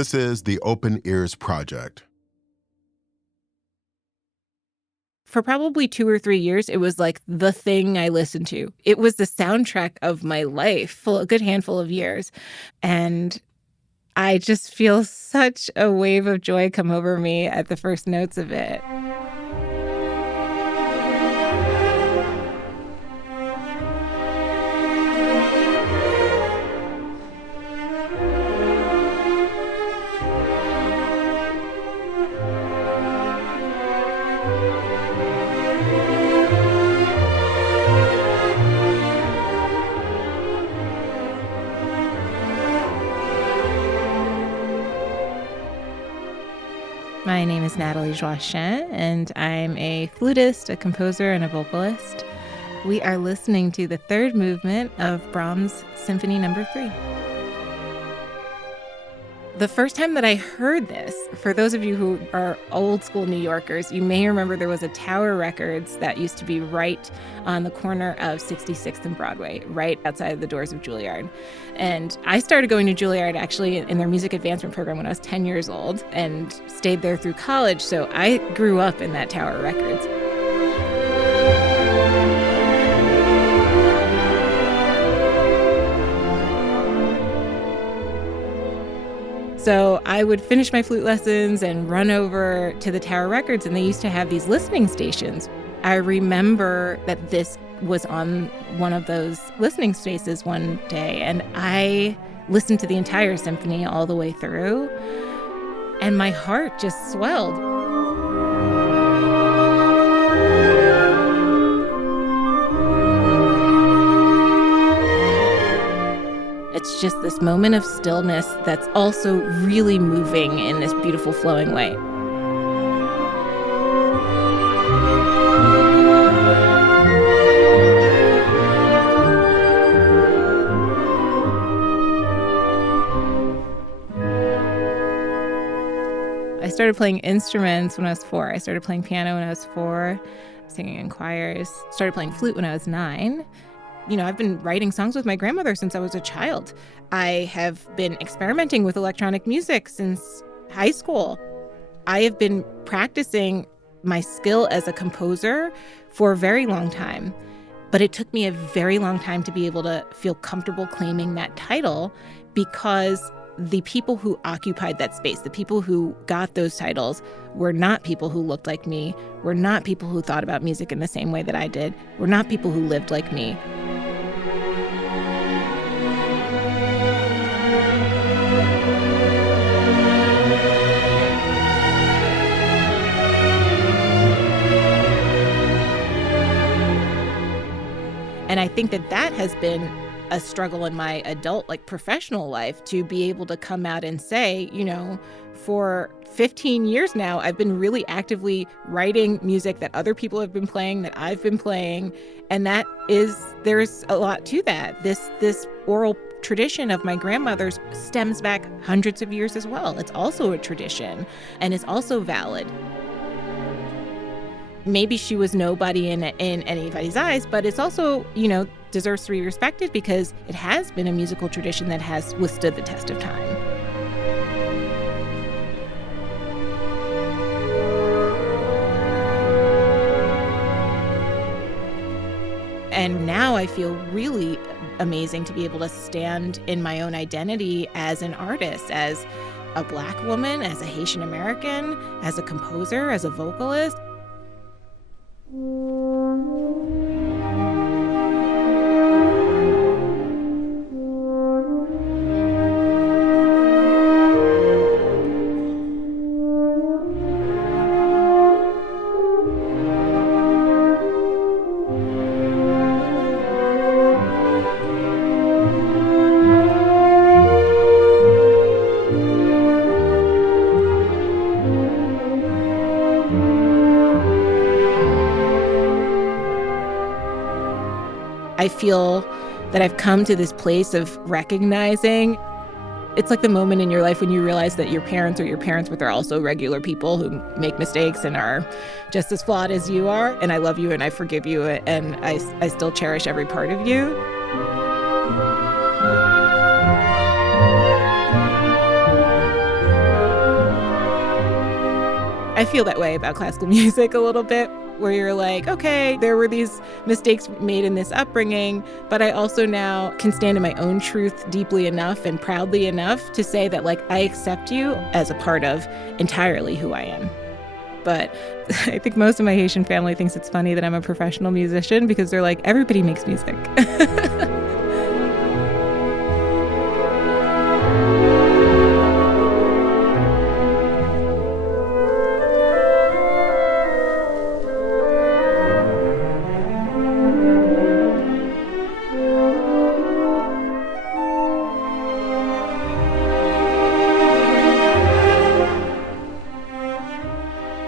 This is the Open Ears Project. For probably 2 or 3 years, it was like the thing I listened to. It was the soundtrack of my life for a good handful of years. And I just feel such a wave of joy come over me at the first notes of it. My name is Nathalie Joachim, and I'm a flutist, a composer, and a vocalist. We are listening to the third movement of Brahms Symphony No. 3. The first time that I heard this, for those of you who are old school New Yorkers, you may remember there was a Tower Records that used to be right on the corner of 66th and Broadway, right outside of the doors of Juilliard. And I started going to Juilliard actually in their music advancement program when I was 10 years old and stayed there through college. So I grew up in that Tower Records. So I would finish my flute lessons and run over to the Tower Records, and they used to have these listening stations. I remember that this was on one of those listening spaces one day, and I listened to the entire symphony all the way through, and my heart just swelled. It's just this moment of stillness that's also really moving in this beautiful flowing way. I started playing instruments when I was 4. I started playing piano when I was 4, singing in choirs. Started playing flute when I was 9. You know, I've been writing songs with my grandmother since I was a child. I have been experimenting with electronic music since high school. I have been practicing my skill as a composer for a very long time. But it took me a very long time to be able to feel comfortable claiming that title, because the people who occupied that space, the people who got those titles, were not people who looked like me, were not people who thought about music in the same way that I did, were not people who lived like me. And I think that that has been a struggle in my adult, professional life, to be able to come out and say, you know, for 15 years now, I've been really actively writing music that other people have been playing, that I've been playing. And there's a lot to that. This oral tradition of my grandmother's stems back hundreds of years as well. It's also a tradition, and it's also valid. Maybe she was nobody in anybody's eyes, but it's also, you know, deserves to be respected because it has been a musical tradition that has withstood the test of time. And now I feel really amazing to be able to stand in my own identity as an artist, as a Black woman, as a Haitian American, as a composer, as a vocalist. I feel that I've come to this place of recognizing it's like the moment in your life when you realize that your parents are your parents, but they're also regular people who make mistakes and are just as flawed as you are. And I love you and I forgive you and I still cherish every part of you. I feel that way about classical music a little bit, where you're like, okay, there were these mistakes made in this upbringing, but I also now can stand in my own truth deeply enough and proudly enough to say that, like, I accept you as a part of entirely who I am. But I think most of my Haitian family thinks it's funny that I'm a professional musician because they're like, everybody makes music.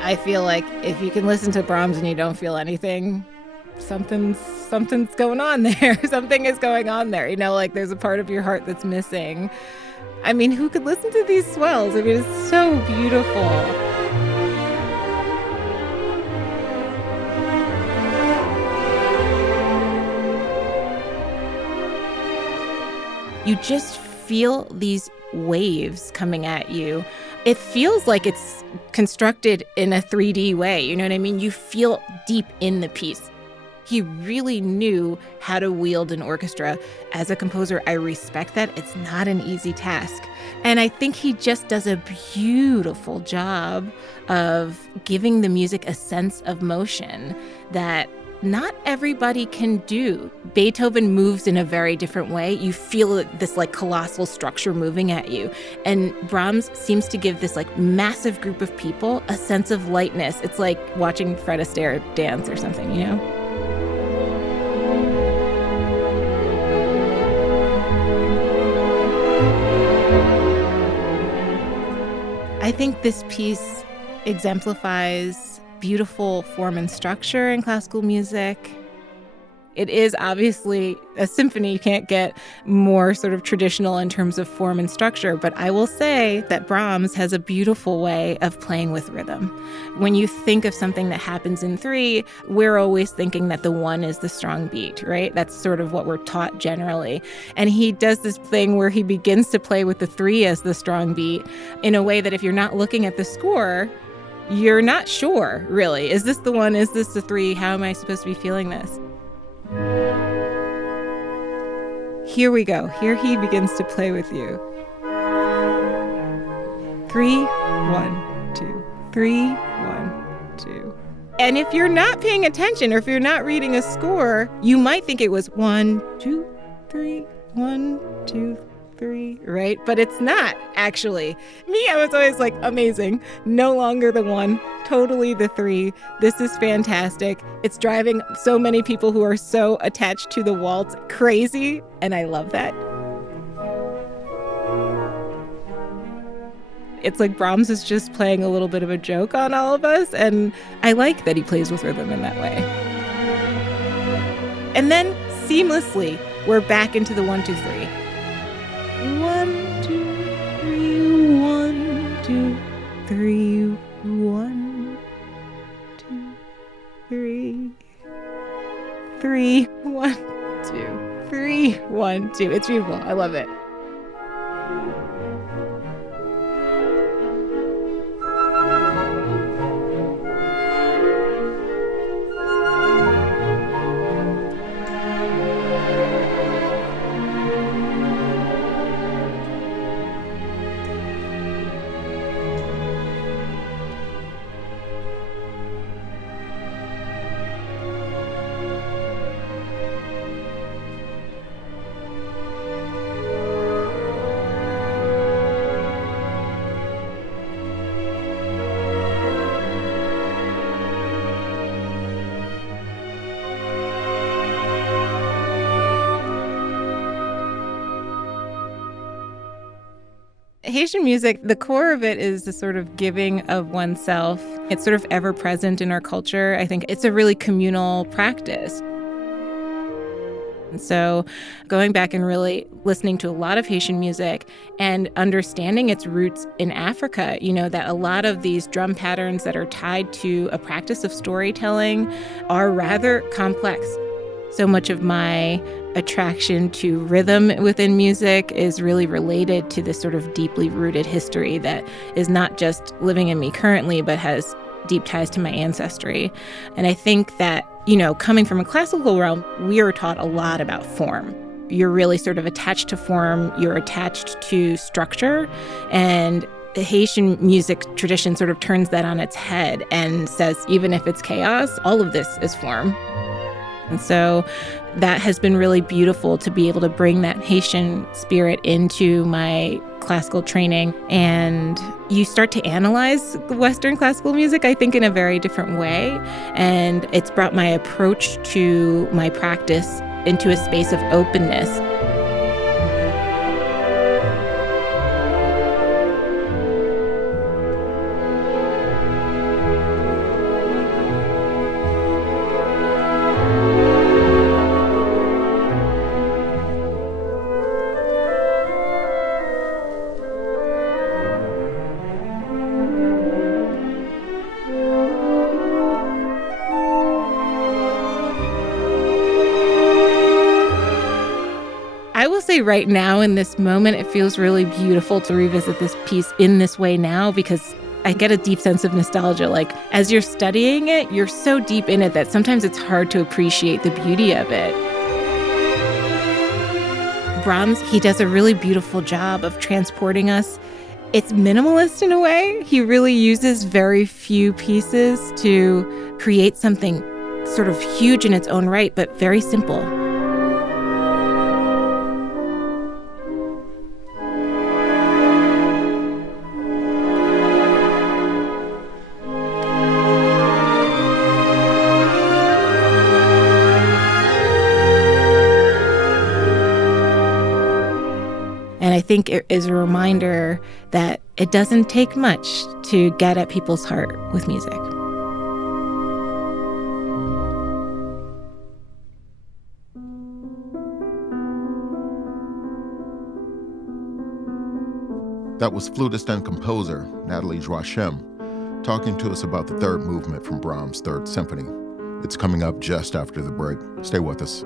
I feel like if you can listen to Brahms and you don't feel anything, something's going on there. Something is going on there. You know, like there's a part of your heart that's missing. I mean, who could listen to these swells? I mean, it's so beautiful. You just feel these waves coming at you. It feels like it's constructed in a 3D way, you know what I mean? You feel deep in the piece. He really knew how to wield an orchestra. As a composer, I respect that. It's not an easy task. And I think he just does a beautiful job of giving the music a sense of motion that not everybody can do. Beethoven moves in a very different way. You feel this like colossal structure moving at you. And Brahms seems to give this like massive group of people a sense of lightness. It's like watching Fred Astaire dance or something, you know? I think this piece exemplifies beautiful form and structure in classical music. It is obviously a symphony. You can't get more sort of traditional in terms of form and structure, but I will say that Brahms has a beautiful way of playing with rhythm. When you think of something that happens in 3, we're always thinking that the 1 is the strong beat, right? That's sort of what we're taught generally. And he does this thing where he begins to play with the 3 as the strong beat in a way that if you're not looking at the score, you're not sure, really. Is this the 1? Is this the 3? How am I supposed to be feeling this? Here we go. Here he begins to play with you. 3, 1, 2. 3, 1, 2. And if you're not paying attention or if you're not reading a score, you might think it was 1, 2, 3, 1, 2, 3, right? But it's not, actually. Me, I was always like, amazing. No longer the 1, totally the 3. This is fantastic. It's driving so many people who are so attached to the waltz crazy, and I love that. It's like Brahms is just playing a little bit of a joke on all of us, and I like that he plays with rhythm in that way. And then, seamlessly, we're back into the 1, 2, 3. 1, 2, 3, 1, 2, 3, 1, 2, 3, 3, 1, 2, 3, 1, 2. It's beautiful. I love it. Haitian music, the core of it is the sort of giving of oneself. It's sort of ever present in our culture. I think it's a really communal practice. And so going back and really listening to a lot of Haitian music and understanding its roots in Africa, you know, that a lot of these drum patterns that are tied to a practice of storytelling are rather complex. So much of my attraction to rhythm within music is really related to this sort of deeply rooted history that is not just living in me currently, but has deep ties to my ancestry. And I think that, coming from a classical realm, we are taught a lot about form. You're really sort of attached to form, you're attached to structure, and the Haitian music tradition sort of turns that on its head and says, even if it's chaos, all of this is form. And so that has been really beautiful to be able to bring that Haitian spirit into my classical training. And you start to analyze Western classical music, I think, in a very different way. And it's brought my approach to my practice into a space of openness. I will say right now in this moment, it feels really beautiful to revisit this piece in this way now, because I get a deep sense of nostalgia. Like, as you're studying it, you're so deep in it that sometimes it's hard to appreciate the beauty of it. Brahms, he does a really beautiful job of transporting us. It's minimalist in a way. He really uses very few pieces to create something sort of huge in its own right, but very simple. And I think it is a reminder that it doesn't take much to get at people's heart with music. That was flutist and composer Nathalie Joachim talking to us about the third movement from Brahms' Third Symphony. It's coming up just after the break. Stay with us.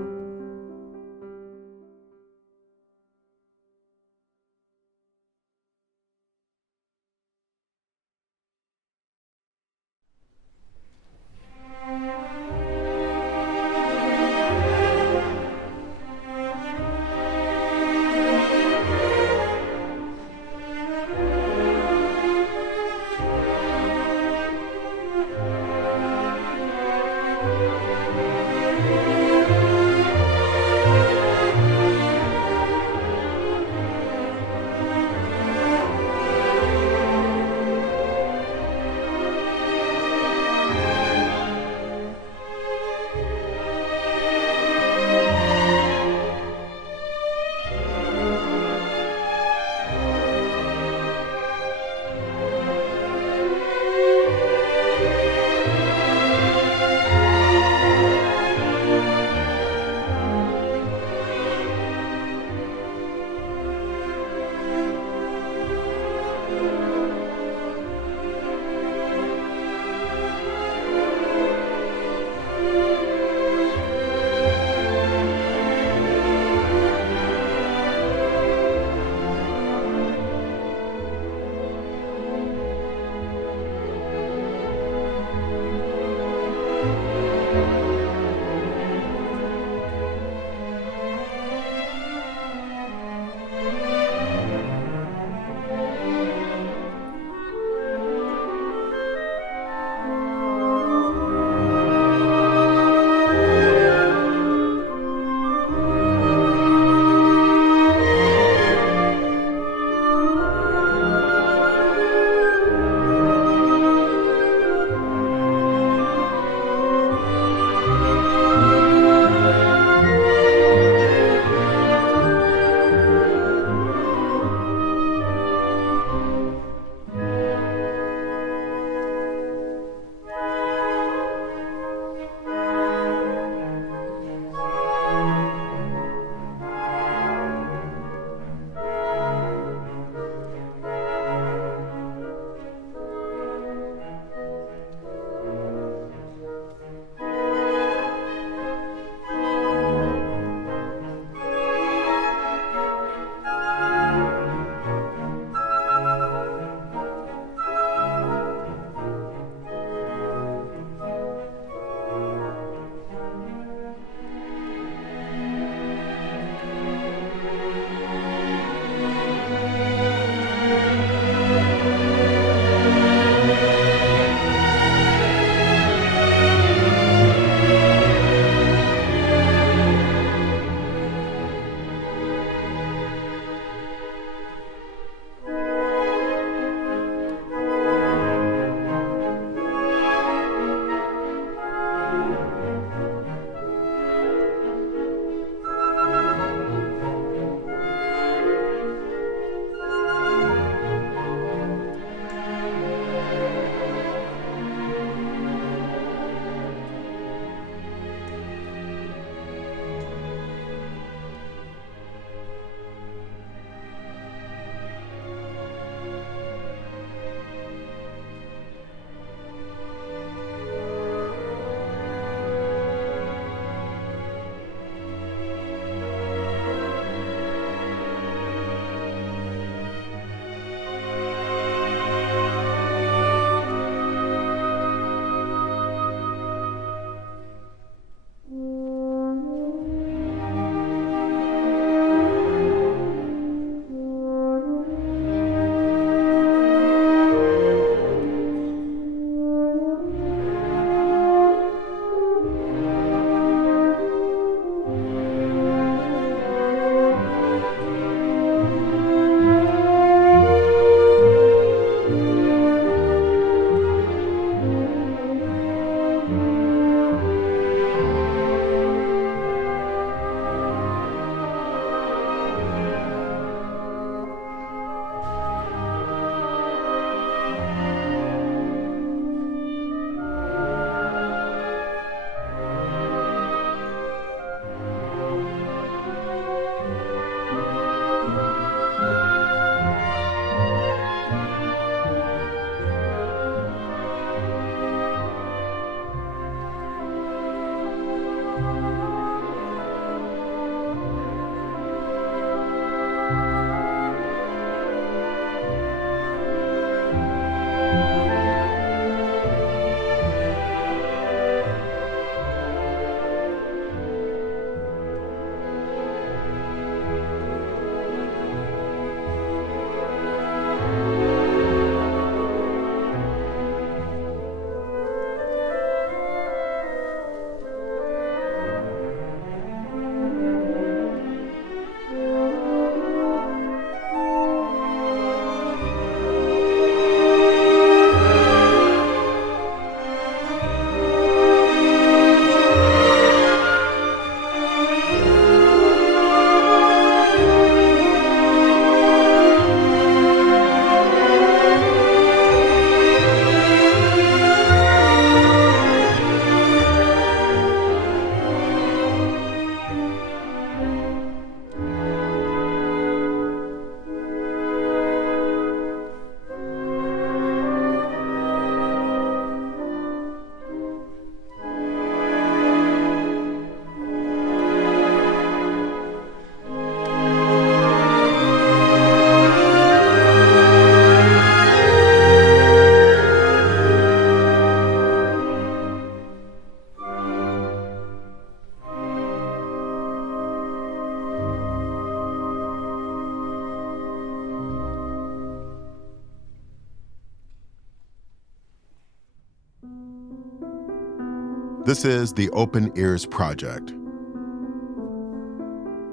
This is the Open Ears Project.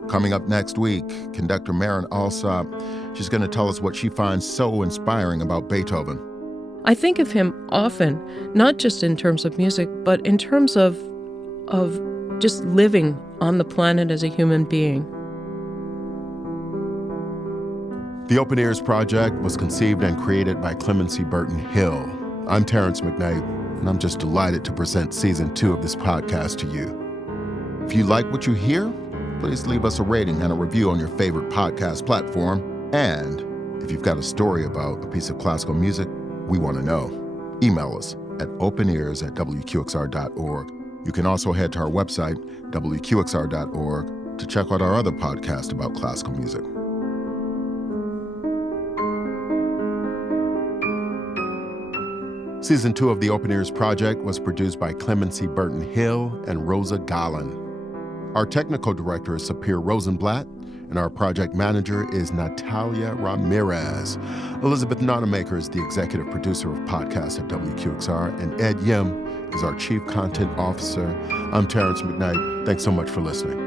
Coming up next week, conductor Maren Alsop. She's going to tell us what she finds so inspiring about Beethoven. I think of him often, not just in terms of music, but in terms of just living on the planet as a human being. The Open Ears Project was conceived and created by Clemency Burton Hill. I'm Terrence McKnight, and I'm just delighted to present Season 2 of this podcast to you. If you like what you hear, please leave us a rating and a review on your favorite podcast platform. And if you've got a story about a piece of classical music, we want to know. Email us at openears@wqxr.org. You can also head to our website, wqxr.org, to check out our other podcast about classical music. Season 2 of the Open Ears Project was produced by Clemency Burton Hill and Rosa Gallen. Our technical director is Sapir Rosenblatt, and our project manager is Natalia Ramirez. Elizabeth Nonamaker is the executive producer of podcasts at WQXR, and Ed Yim is our chief content officer. I'm Terrence McKnight. Thanks so much for listening.